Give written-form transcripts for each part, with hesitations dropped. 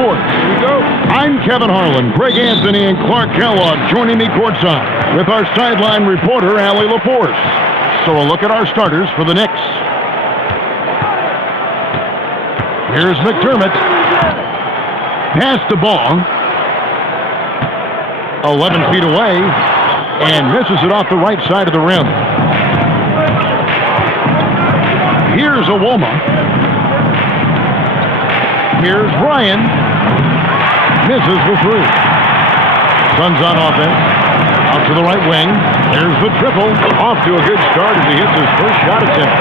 Sports. Here we go. I'm Kevin Harlan, Greg Anthony, and Clark Kellogg joining me courtside with our sideline reporter, Allie LaForce. So a look at our starters for the Knicks. Here's McDermott. Pass the ball. 11 feet away, and misses it off the right side of the rim. Here's Awoma. Here's Ryan. Misses the three. Suns on offense. Out to the right wing. There's the triple. Off to a good start as he hits his first shot attempt.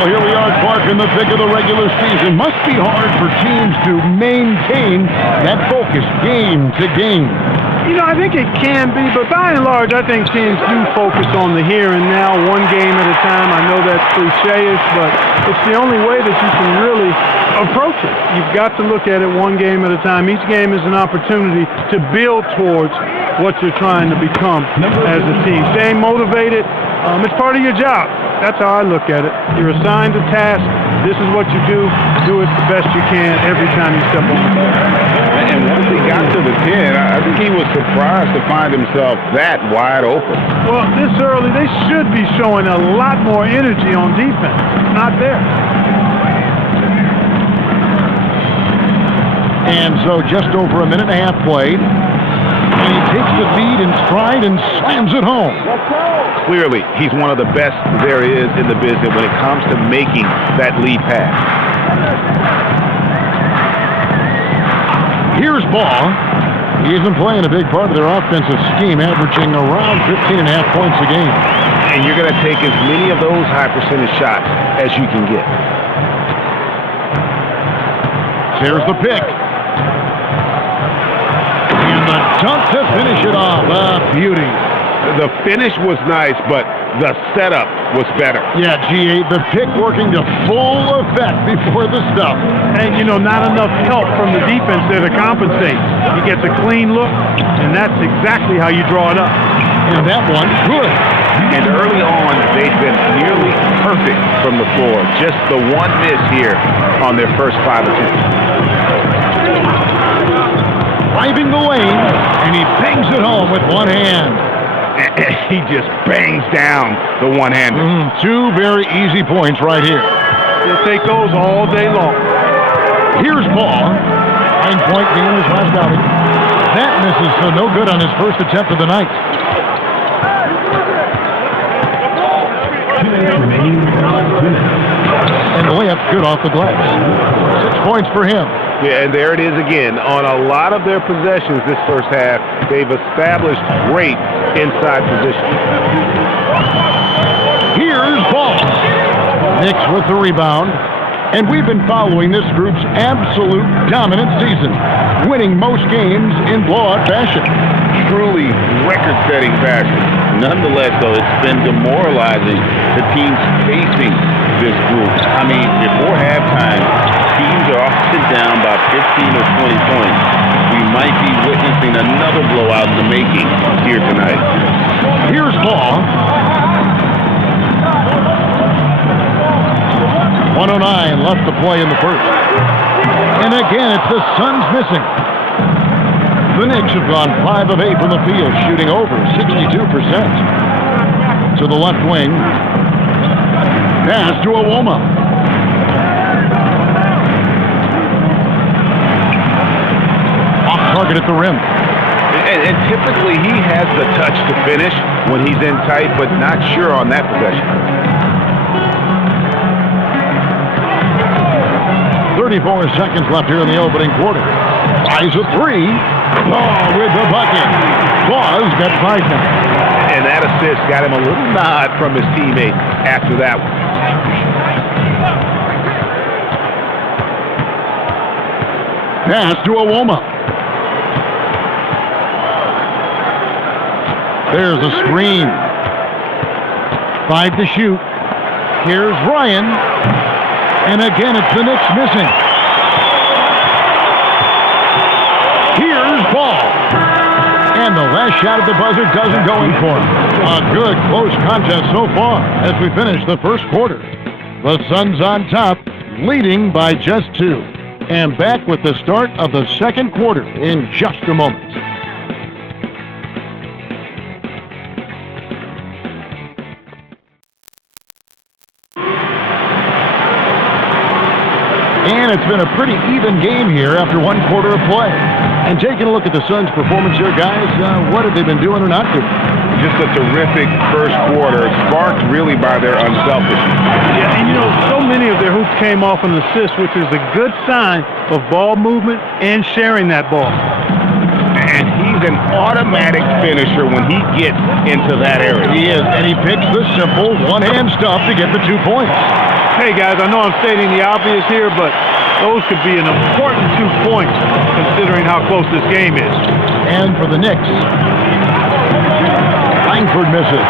Well, here we are, Clark, in the thick of the regular season. Must be hard for teams to maintain that focus game to game. You know, I think it can be, but by and large, I think teams do focus on the here and now, one game at a time. I know that's cliche-ish, but it's the only way that you can really approach it. You've got to look at it one game at a time. Each game is an opportunity to build towards what you're trying to become as a team. Staying motivated, it's part of your job. That's how I look at it. You're assigned a task. This is what you do. Do it the best you can every time you step on the court. And once he got to the 10, I think he was surprised to find himself that wide open. Well, this early, they should be showing a lot more energy on defense. It's not there. And so just over a minute and a half played. And he takes the lead in stride and slams it home. Clearly, he's one of the best there is in the business when it comes to making that lead pass. Here's Ball. He's been playing a big part of their offensive scheme, averaging around 15.5 points a game. And you're going to take as many of those high percentage shots as you can get. Here's the pick. And the dunk to finish it off. A beauty. The finish was nice, but the setup was better. Yeah, G8, the pick working to full effect before the stuff. And, you know, not enough help from the defense there to compensate. He gets a clean look, and that's exactly how you draw it up. And that one, good. And early on, they've been nearly perfect from the floor. Just the one miss here on their first 5 attempts. Driving the lane, and he bangs it home with one hand. He just bangs down the one-hander. 2 very easy points right here. He'll take those all day long. Here's Ball. 9-point game his last outing. That misses, so no good on his first attempt of the night. And the layup's good off the glass. 6 points for him. Yeah, and there it is again. On a lot of their possessions this first half, they've established great inside position. Here's Ball. Knicks with the rebound. And we've been following this group's absolute dominant season, winning most games in blowout fashion. Truly record-setting fashion. Nonetheless, though, it's been demoralizing the teams facing this group. I mean, before halftime, teams are often down by 15 or 20 points. We might be witnessing another blowout in the making here tonight. Here's Ball. 109 left to play in the first. And again, it's the Suns missing. The Knicks have gone 5 of 8 from the field, shooting over 62%. To the left wing. Pass to Awoma. Off target at the rim. And typically he has the touch to finish when he's in tight, but not sure on that possession. 34 seconds left here in the opening quarter. Tries a 3. Ball with the bucket. Claus got 5 now. And that assist got him a little nod from his teammate after that one. Pass to Awoma. There's a screen. 5 to shoot. Here's Ryan. And again, it's the Knicks missing. Here's Ball. And the last shot at the buzzer doesn't go in for him. A good, close contest so far as we finish the first quarter. The Suns on top, leading by just 2. And back with the start of the second quarter in just a moment. And it's been a pretty even game here after one quarter of play. And taking a look at the Suns' performance here, guys, what have they been doing or not doing? Just a terrific first quarter, sparked really by their unselfishness. Yeah, and so many of their hoops came off an assist, which is a good sign of ball movement and sharing that ball. And he's an automatic finisher when he gets into that area. He is, and he picks the simple one-hand stuff to get the 2 points. Hey, guys, I know I'm stating the obvious here, but those could be an important 2 points considering how close this game is. And for the Knicks, Langford misses.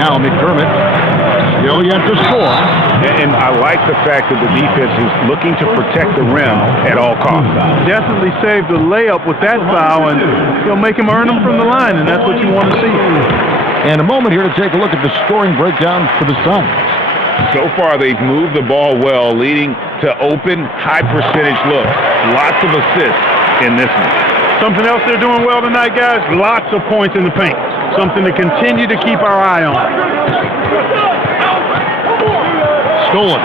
Now McDermott still yet to score. And I like the fact that the defense is looking to protect the rim at all costs. Definitely saved the layup with that foul, and make him earn them from the line, and that's what you want to see. And a moment here to take a look at the scoring breakdown for the Suns. So far, they've moved the ball well, leading to open, high-percentage looks. Lots of assists in this one. Something else they're doing well tonight, guys, lots of points in the paint. Something to continue to keep our eye on. Stolen.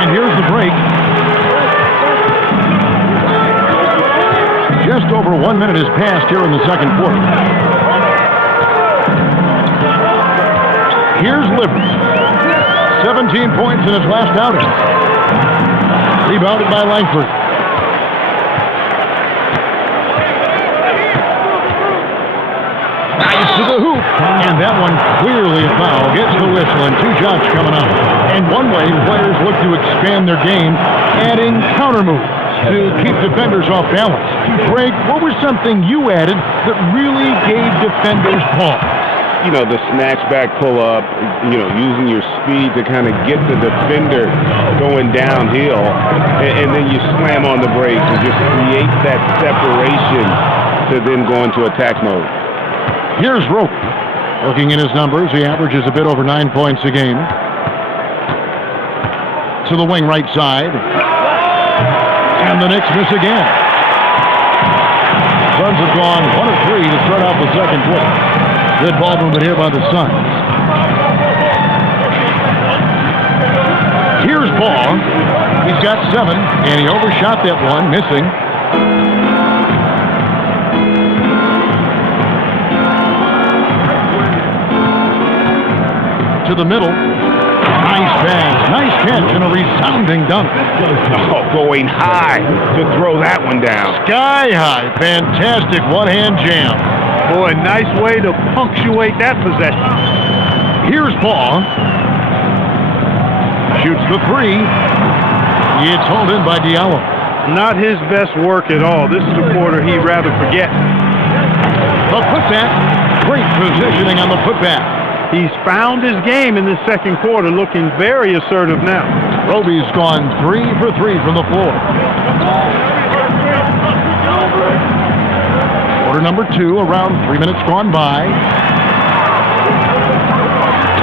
And here's the break. Just over 1 minute has passed here in the second quarter. Here's Livers. 17 points in his last outing. Rebounded by Langford. Nice to the hoop. And that one clearly a foul. Gets the whistle and 2 shots coming up. And one way players look to expand their game, adding counter moves to keep defenders off balance. Greg, what was something you added that really gave defenders pause? The snatchback pull-up, using your speed to kind of get the defender going downhill, and then you slam on the brakes and just create that separation to then go into attack mode. Here's Roby. Looking at his numbers, he averages a bit over 9 points a game. To the wing right side. And the Knicks miss again. Suns have gone 1 of 3 to start out the second quarter. Good ball movement here by the Suns. Here's Ball. He's got 7, and he overshot that one, missing. To the middle. Nice pass, nice catch, and a resounding dunk. Going high to throw that one down. Sky high, fantastic one-hand jam. Boy, nice way to punctuate that possession. Here's Paul. Shoots the 3. It's hauled in by Diallo. Not his best work at all. This is a quarter he'd rather forget. The putback. Great positioning on the putback. He's found his game in this second quarter, looking very assertive now. Roby's gone 3 for 3 from the floor. Quarter number 2, around 3 minutes gone by.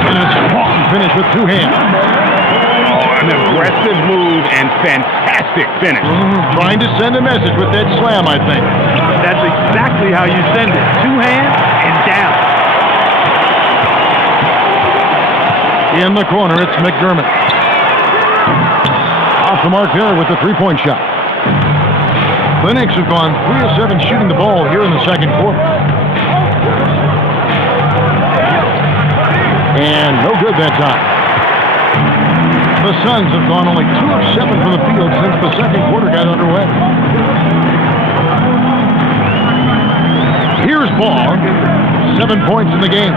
And a strong finish with 2 hands. An aggressive move and fantastic finish. Trying to send a message with that slam, I think. That's exactly how you send it. 2 hands and down. In the corner, it's McDermott. Off the mark there with the 3-point shot. The Knicks have gone 3 of 7 shooting the ball here in the second quarter. And no good that time. The Suns have gone only 2 of 7 from the field since the second quarter got underway. Here's Ball. 7 points in the game.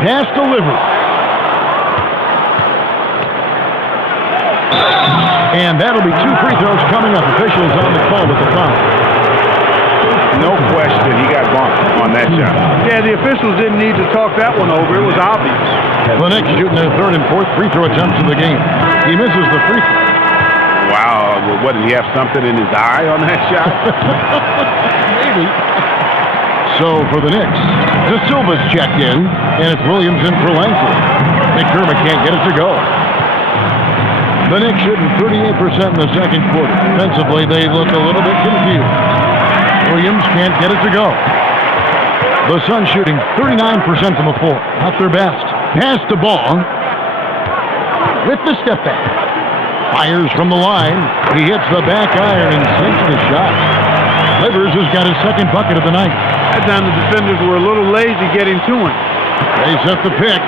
Pass delivered. And that'll be 2 free throws coming up. Officials on the call with the foul. No question, he got bumped on that shot. Yeah, the officials didn't need to talk that one over. It was obvious. The Knicks shooting their 3rd and 4th free throw attempts of the game. He misses the free throw. Wow, what, did he have something in his eye on that shot? Maybe. So for the Knicks, De Silva's checked in, and it's Williams in for Langford. McDermott can't get it to go. The Knicks shooting 38% in the second quarter. Defensively, they look a little bit confused. Williams can't get it to go. The Suns shooting 39% from the floor. Not their best. Pass to Ball. With the step back. Fires from the line. He hits the back iron and sinks the shot. Livers has got his second bucket of the night. That time the defenders were a little lazy getting to him. They set the pick.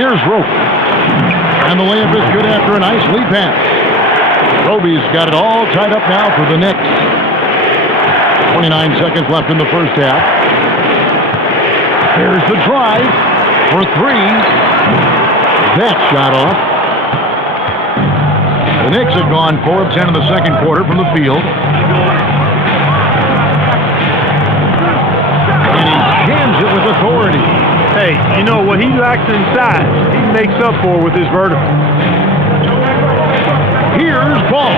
Here's Roby. And the layup is good after a nice lead pass. Roby's got it all tied up now for the Knicks. 29 seconds left in the first half. There's the drive for three. That shot off. The Knicks have gone 4 of 10 in the second quarter from the field. And he jams it with authority. Hey, you know what he lacks in size, he makes up for with his vertical. Here's Ball.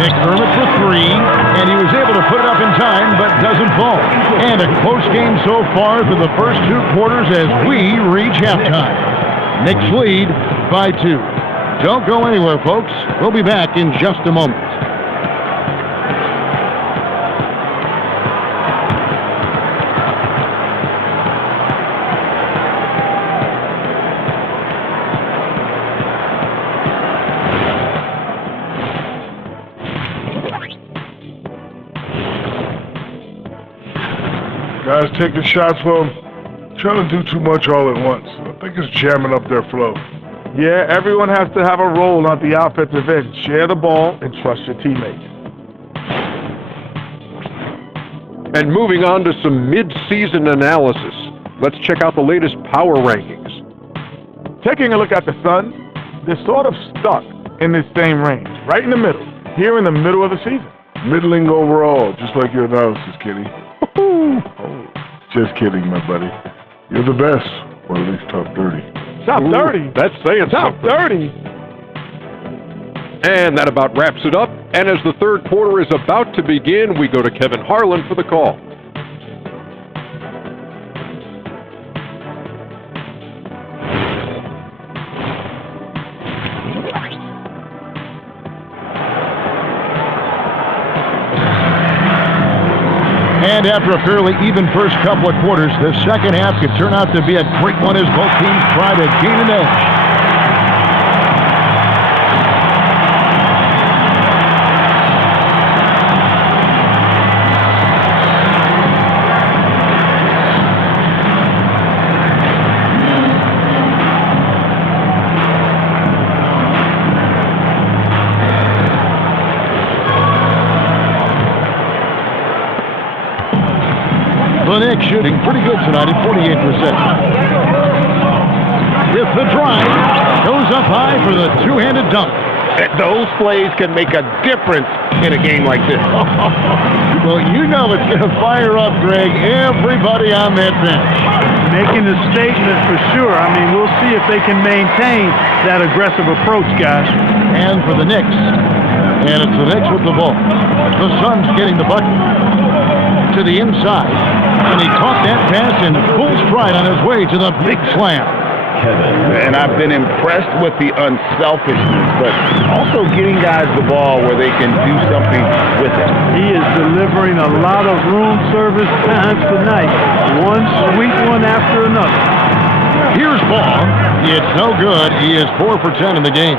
McDermott for three, and he was able to put it up in time, but doesn't fall. And a close game so far through the first 2 quarters as we reach halftime. Knicks lead by 2. Don't go anywhere, folks. We'll be back in just a moment. Guys taking shots well, trying to do too much all at once. I think it's jamming up their flow. Yeah, everyone has to have a role on the offensive end. Share the ball and trust your teammates. And moving on to some mid-season analysis, let's check out the latest power rankings. Taking a look at the Suns, they're sort of stuck in this same range, right in the middle, here in the middle of the season. Middling overall, just like your analysis, Kenny. Oh, just kidding, my buddy. You're the best, or at least top 30. Top 30? That's saying Top something. 30? And that about wraps it up. And as the third quarter is about to begin, we go to Kevin Harlan for the call. And after a fairly even first couple of quarters, the second half could turn out to be a great one as both teams try to gain an edge. The Knicks shooting pretty good tonight at 48%. With the drive, goes up high for the two-handed dunk. Those plays can make a difference in a game like this. Well, you know it's going to fire up, Greg, everybody on that bench. Making a statement for sure. I mean, we'll see if they can maintain that aggressive approach, guys. And for the Knicks, and it's the Knicks with the ball. The Suns getting the bucket to the inside, and he caught that pass in full stride on his way to the big slam. And I've been impressed with the unselfishness, but also getting guys the ball where they can do something with it. He is delivering a lot of room service times tonight. One sweet one after another. Here's Ball. It's no good. He is 4 for 10 in the game.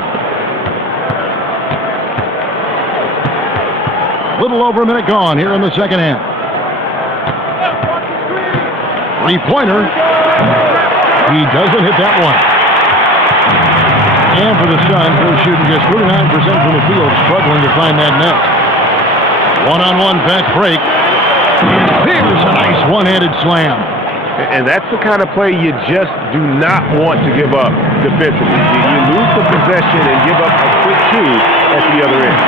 Little over a minute gone here in the second half. Three-pointer. He doesn't hit that one. And for the Suns, they're shooting just 39% from the field, struggling to find that net. One-on-one fast break. There's a nice one-handed slam. And that's the kind of play you just do not want to give up defensively. You lose the possession and give up a quick two at the other end.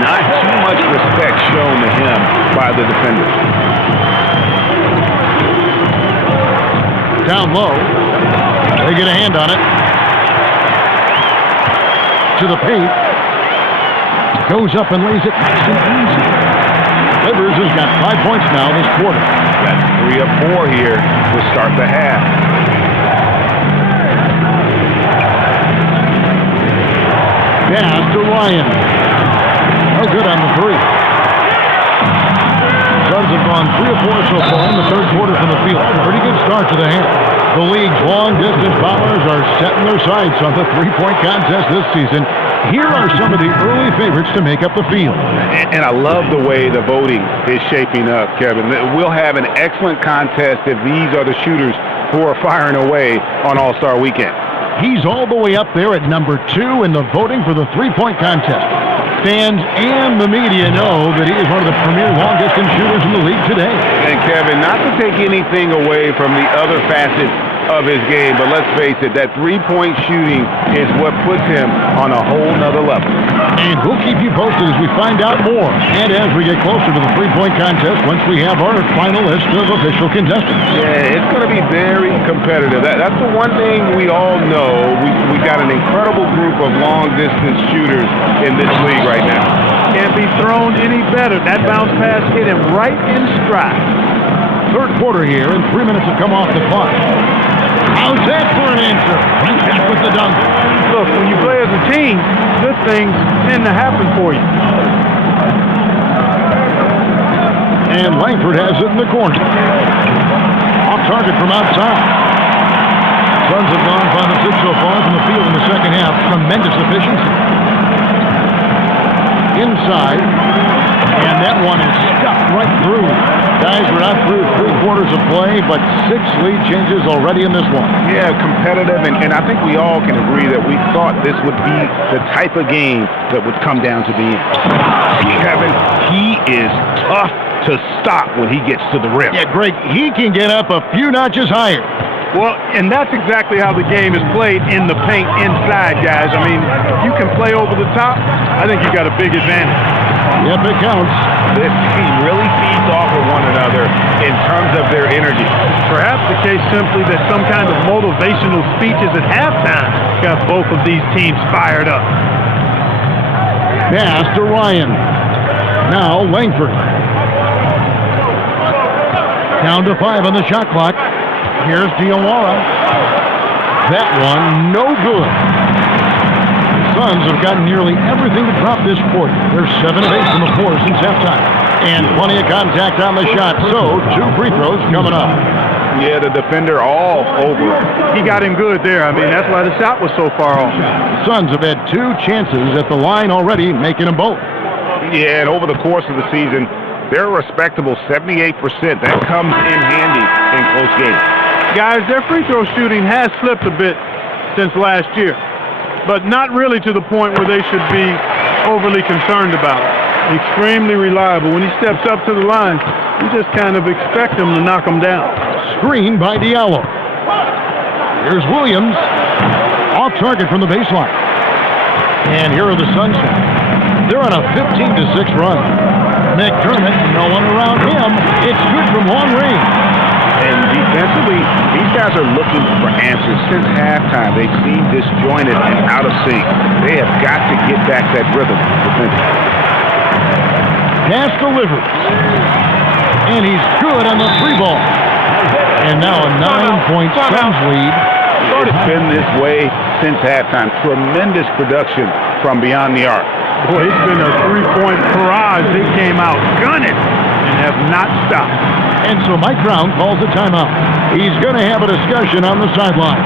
Not too much respect shown to him by the defenders. Down low. They get a hand on it. To the paint. Goes up and lays it nice and easy. Livers has got 5 points now this quarter. That's 3 of 4 here to start the half. Pass to Ryan. No good on the three. Suns have gone 3 of 4 so far in the third quarter from the field. Pretty good start to the half. The league's long-distance bowlers are setting their sights on the three-point contest this season. Here are some of the early favorites to make up the field. And I love the way the voting is shaping up, Kevin. We'll have an excellent contest if these are the shooters who are firing away on All-Star Weekend. He's all the way up there at number 2 in the voting for the three-point contest. Fans and the media know that he is one of the premier long-distance shooters in the league today. And Kevin, not to take anything away from the other facets of his game, but let's face it, that three-point shooting is what puts him on a whole nother level. And we'll keep you posted as we find out more, and as we get closer to the three-point contest once we have our final list of official contestants. Yeah, it's going to be very competitive. That's the one thing we all know. We got an incredible group of long-distance shooters in this league right now. Can't be thrown any better. That bounce pass hit him right in stride. Third quarter here, and 3 minutes have come off the clock. How's that for an answer? Right back with the dunk. Look, when you play as a team, good things tend to happen for you. And Langford has it in the corner. Off target from outside. Suns have gone 5 of 6 so far from the field in the second half. Tremendous efficiency. Inside. And that one is stuck right through. Guys, we're not through 3 quarters of play, but 6 lead changes already in this one. Yeah, competitive, and I think we all can agree that we thought this would be the type of game that would come down to the end. Kevin, he is tough to stop when he gets to the rim. Yeah, Greg, he can get up a few notches higher. Well, and that's exactly how the game is played in the paint inside, guys. I mean, if you can play over the top, I think you got a big advantage. Yep, it counts. This team really feeds off of one another in terms of their energy. Perhaps the case simply that some kind of motivational speeches at halftime got both of these teams fired up. Pass to Ryan. Now Langford. Down to 5 on the shot clock. Here's Diawara. That one, no good. Suns have gotten nearly everything to drop this quarter. They're 7 of 8 from the floor since halftime. And plenty of contact on the shot, so 2 free throws coming up. Yeah, the defender all over. He got him good there. I mean, that's why the shot was so far off. Suns have had 2 chances at the line already, making them both. Yeah, and over the course of the season, they're a respectable 78%. That comes in handy in close games. Guys, their free throw shooting has slipped a bit since last year, but not really to the point where they should be overly concerned about it. Extremely reliable. When he steps up to the line, you just kind of expect him to knock him down. Screen by Diallo. Here's Williams. Off target from the baseline. And here are the Suns. They're on a 15-6 run. McDermott, no one around him. It's good from long range. And defensively, these guys are looking for answers. Since halftime, they seem disjointed and out of sync. They have got to get back that rhythm defensively. Pass delivered. And he's good on the 3 ball. And now a 9-point Suns lead. It's been this way since halftime. Tremendous production from beyond the arc. Boy, it's been a 3-point barrage. They came out gunning and have not stopped. And so Mike Brown calls a timeout. He's going to have a discussion on the sideline.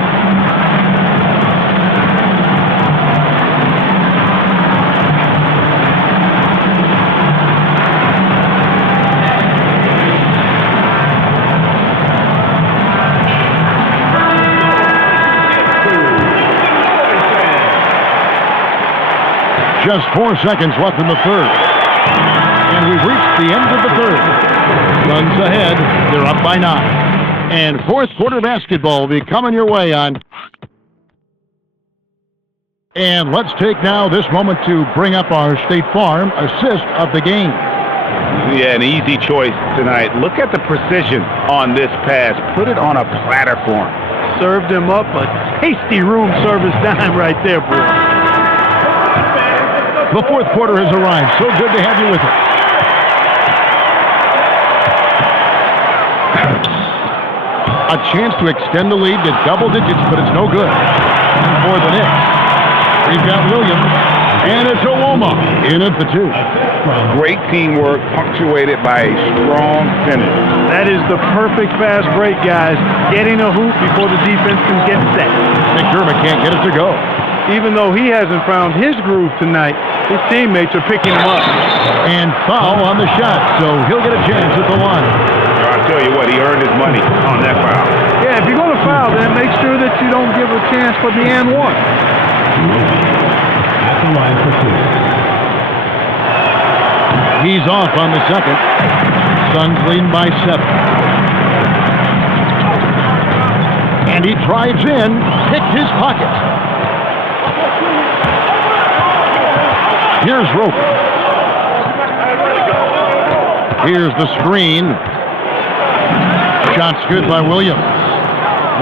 Just 4 seconds left in the third. And we've reached the end of the third. Suns ahead. They're up by 9. And fourth quarter basketball will be coming your way on. And let's take now this moment to bring up our State Farm assist of the game. Yeah, an easy choice tonight. Look at the precision on this pass. Put it on a platter for him. Served him up a tasty room service dime right there, boy. The fourth quarter has arrived. So good to have you with us. A chance to extend the lead to double digits, but it's no good for the Knicks. We've got Williams, and it's Owoma in at the 2. Great teamwork, punctuated by a strong finish. That is the perfect fast break, guys. Getting a hoop before the defense can get set. McDermott can't get it to go. Even though he hasn't found his groove tonight, his teammates are picking him up. And foul on the shot, so he'll get a chance at the line. I'll tell you what, he earned his money on that foul. Yeah, if you're going to foul, then make sure that you don't give a chance for the and one. At the line for 2. He's off on the second. Suns leading by 7. And he drives in, picked his pocket. Here's Roby. Here's the screen. Shot's good by Williams.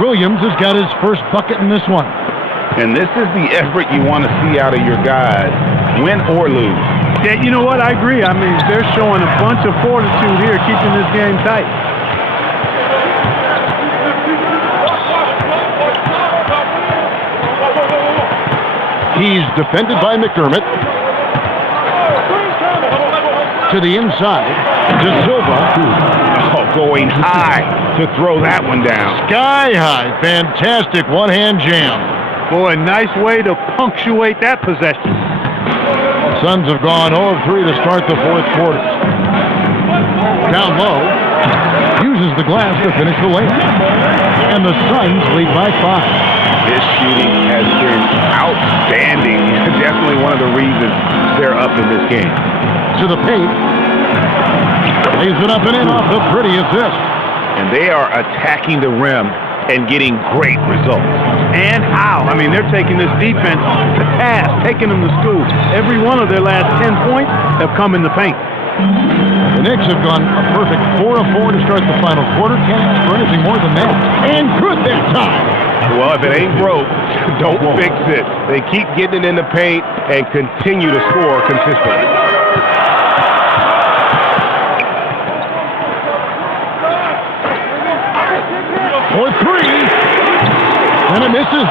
Williams has got his first bucket in this one. And this is the effort you want to see out of your guys, win or lose. Yeah, you know what? I agree. I mean, they're showing a bunch of fortitude here, keeping this game tight. He's defended by McDermott. To the inside. De Silva. Oh, going high to throw that one down. Sky high. Fantastic one-hand jam. Boy, nice way to punctuate that possession. Suns have gone 0 of 3 to start the fourth quarter. Down low. Uses the glass to finish the layup. And the Suns lead by 5. This shooting has been outstanding. Definitely one of the reasons they're up in this game. To the paint. Lays it up and in off the pretty assist. And they are attacking the rim and getting great results. And how? I mean, they're taking this defense to task, taking them to school. Every one of their last 10 points have come in the paint. The Knicks have gone a perfect 4 of 4 to start the final quarter. Can't ask for anything more than that. And good that time. Well, if it ain't broke, don't fix it. They keep getting it in the paint and continue to score consistently. For 3. And it misses.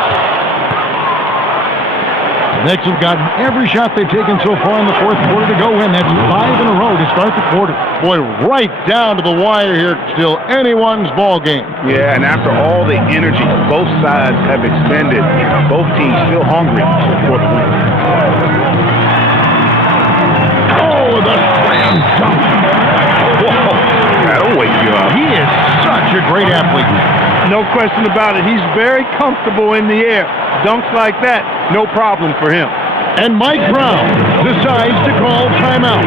The Knicks have gotten every shot they've taken so far in the fourth quarter to go in. That's 5 in a row to start the quarter. Boy, right down to the wire here. Still anyone's ball game. Yeah, and after all the energy both sides have expended, both teams still hungry for the win. Oh, the slam dunk. Whoa, that'll wake you up. He is such a great athlete. No question about it. He's very comfortable in the air. Dunks like that, no problem for him. And Mike Brown decides to call timeout.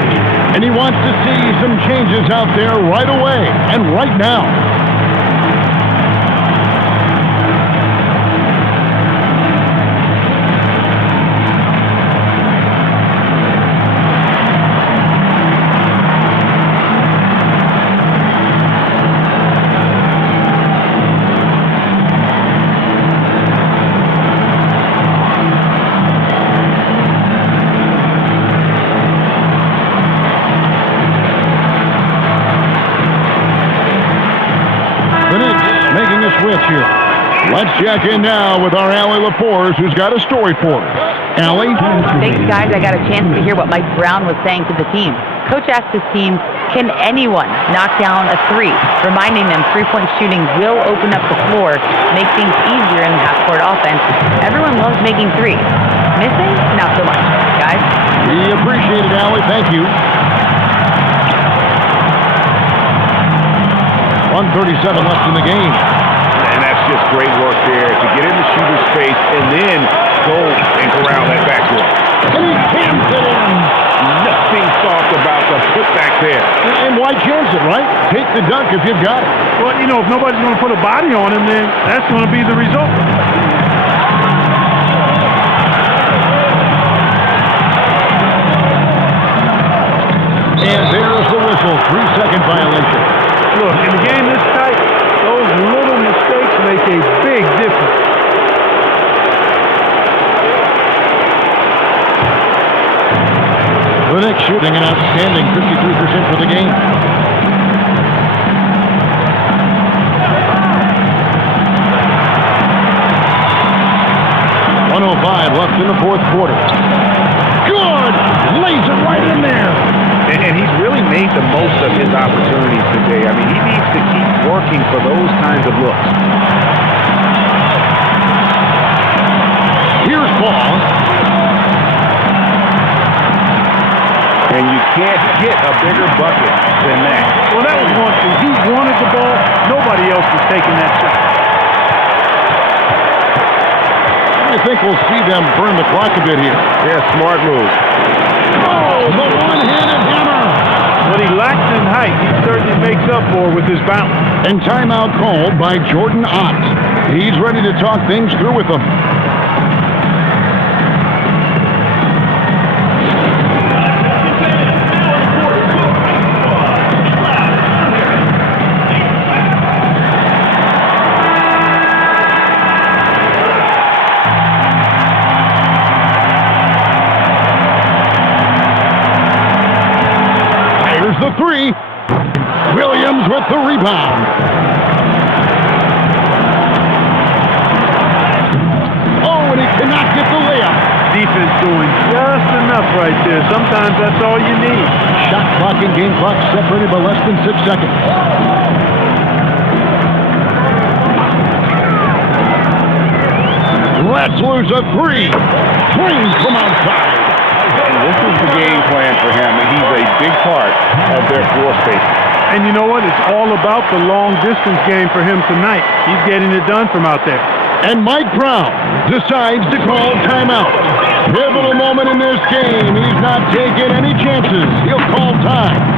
And he wants to see some changes out there right away and right now. Here. Let's check in now with our Allie LaForce, who's got a story for us. Allie? Thanks, guys. I got a chance to hear what Mike Brown was saying to the team. Coach asked his team, can anyone knock down a 3? Reminding them three-point shooting will open up the floor, make things easier in the half-court offense. Everyone loves making 3s. Missing? Not so much. Guys? We appreciate it, Allie. Thank you. 1:37 left in the game. Just great work there to get in the shooter's face and then go and corral that backdoor. And he jams it in. Nothing soft about the putback there. And why chance it, right? Take the dunk if you've got it. Well, you know, if nobody's going to put a body on him, then that's going to be the result. And there's the whistle. 3-second violation. Look, in a game this tight, those little mistakes make a big difference. The Knicks shooting an outstanding 53% for the game. 1:35 left in the fourth quarter. Good! Lays it right in there. And he's really made the most of his opportunities today. I mean, he needs to keep working for those kinds of looks. Here's ball. And you can't get a bigger bucket than that. Well, that was one thing. He wanted the ball. Nobody else was taking that shot. I think we'll see them burn the clock a bit here. Yeah, smart move. Oh, the one-handed hammer. What he lacks in height, he certainly makes up for with his bounce. And timeout called by Jordan Ott. He's ready to talk things through with them. The three. Williams with the rebound. Oh, and he cannot get the layup. Defense doing just enough right there. Sometimes that's all you need. Shot clock and game clock separated by less than 6 seconds. Let's lose a three. Swings from outside. This is the game plan for him, and he's a big part of their floor space. And you know what? It's all about the long-distance game for him tonight. He's getting it done from out there. And Mike Brown decides to call timeout. Pivotal moment in this game. He's not taking any chances. He'll call time.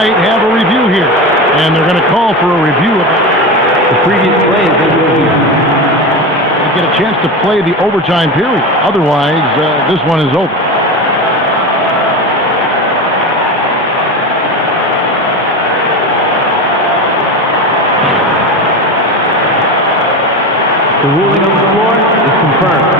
Have a review here, and they're going to call for a review of the previous play. They get a chance to play the overtime period. Otherwise, this one is over. The ruling on the floor is confirmed.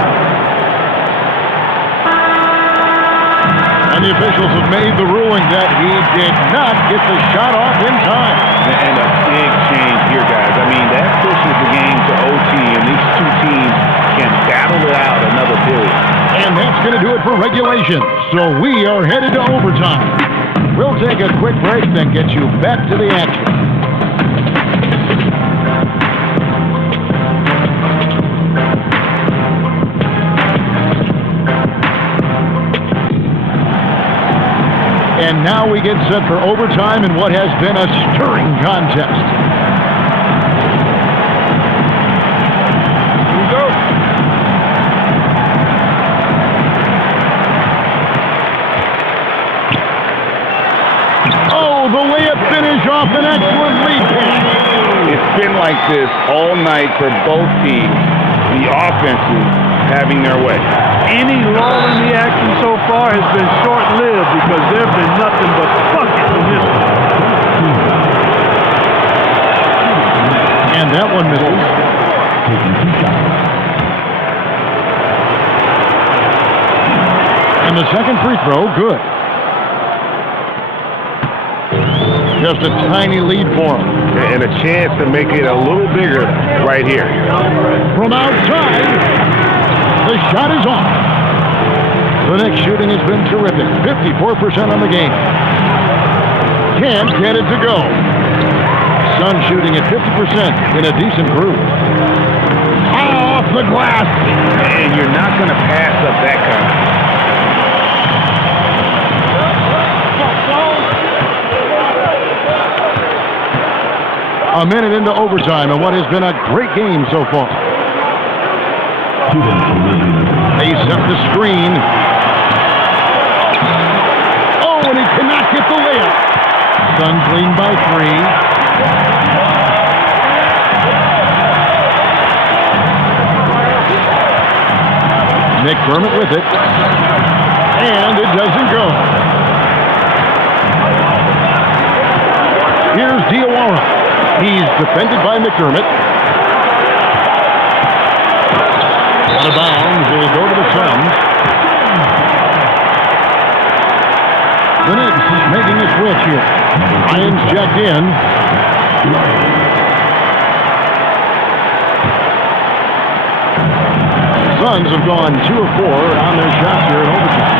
And the officials have made the ruling that he did not get the shot off in time. And a big change here, guys. I mean, that pushes the game to OT, and these two teams can battle it out another period. And that's going to do it for regulation. So we are headed to overtime. We'll take a quick break, then get you back to the action. And now we get set for overtime in what has been a stirring contest. Here we go. Oh, the layup finish off an excellent lead pass. It's been like this all night for both teams. The offenses having their way. Any lull in the action so far has been short-lived because there have been nothing but buckets in this one. And that one misses. And the second free throw, good. Just a tiny lead for him. And a chance to make it a little bigger right here. From outside, the shot is off. The Knicks shooting has been terrific. 54% on the game. Can't get it to go. Sun shooting at 50% in a decent group. Off the glass. And you're not going to pass up that kind. A minute into overtime and what has been a great game so far. They set the screen. Oh, and he cannot get the layup. Suns lead by 3. McDermott with it. And it doesn't go. Here's Diawara. He's defended by McDermott. Out of bounds. Will go to the Suns. The Knicks is making a switch here. Ryan's checked in. Suns have gone 2 of 4 on their shots here in overtime.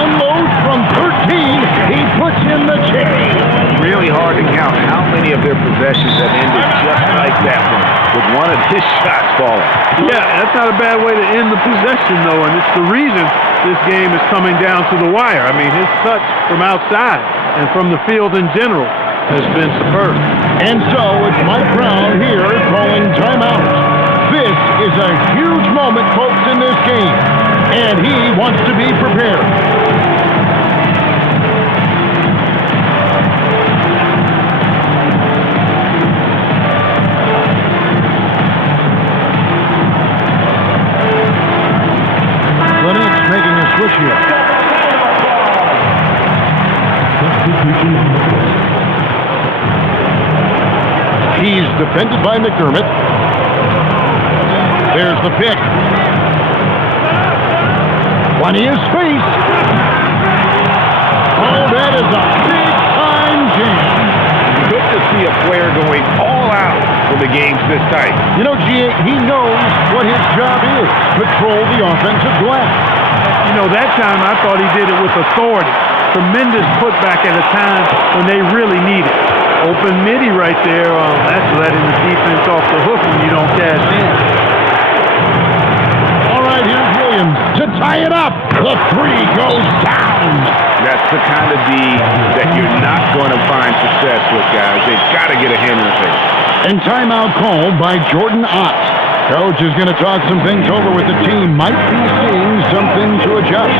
Unloads from 13. He puts in the chain. Really hard to count how many of their possessions have ended just like that one, with one of his shots falling. Yeah, that's not a bad way to end the possession, though, and it's the reason this game is coming down to the wire. I mean, his touch from outside and from the field in general has been superb. And so it's Mike Brown here calling timeout. This is a huge moment, folks, in this game, and he wants to be prepared. The Knicks making a switch here. He's defended by McDermott. There's the pick. Plenty of space. Oh, that is a big-time jam. Good to see a player going all out when the game's this tight. You know, G.A., he knows what his job is. Patrol the offensive glass. You know, that time I thought he did it with authority. Tremendous putback at a time when they really need it. Open midi right there. That's letting the defense off the hook when you don't cash in. All right, here's Williams to tie it up. The three goes down. That's the kind of D that you're not going to find success with, guys. They've got to get a hand in the face. And timeout called by Jordan Ott. Coach is going to talk some things over with the team. Might be seeing something to adjust.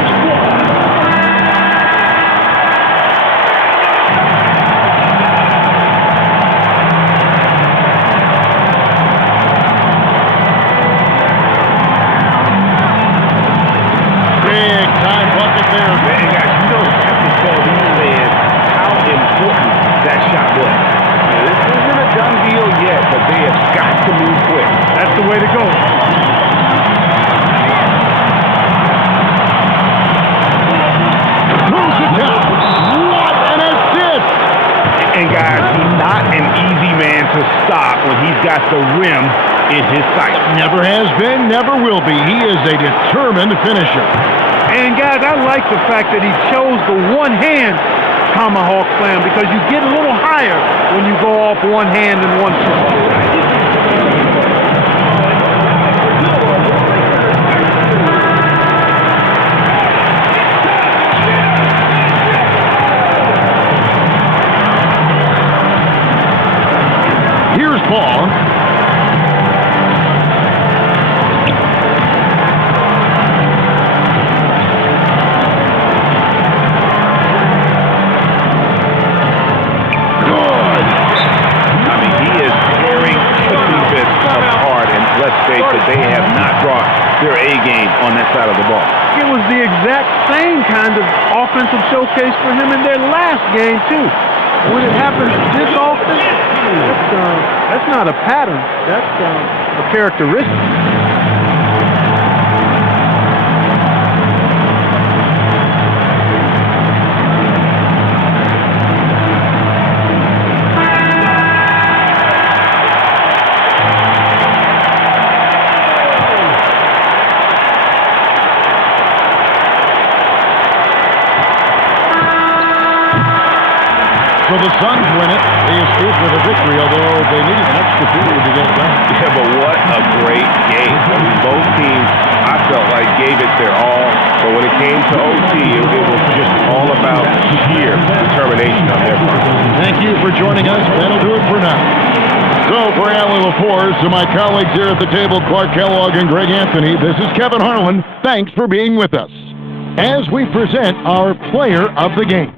Way to go. Throws it down. What an assist! And guys, he's not an easy man to stop when he's got the rim in his sight. Never has been, never will be. He is a determined finisher. And guys, I like the fact that he chose the one-hand tomahawk slam because you get a little higher when you go off one hand and one foot. Ball. They have not brought their A game on that side of the ball. It was the exact same kind of offensive showcase for him in their last game, too. When it happens this often, that's not a pattern. That's a characteristic. So the Suns win it. They escape with a victory, although they needed an extra period to get it done. Yeah, but what a great game. I mean, both teams, I felt like, gave it their all. But when it came to OT, it was just all about sheer determination on their part. Thank you for joining us. That'll do it for now. So for Alan LaForce, to my colleagues here at the table, Clark Kellogg and Greg Anthony, this is Kevin Harlan. Thanks for being with us as we present our player of the game.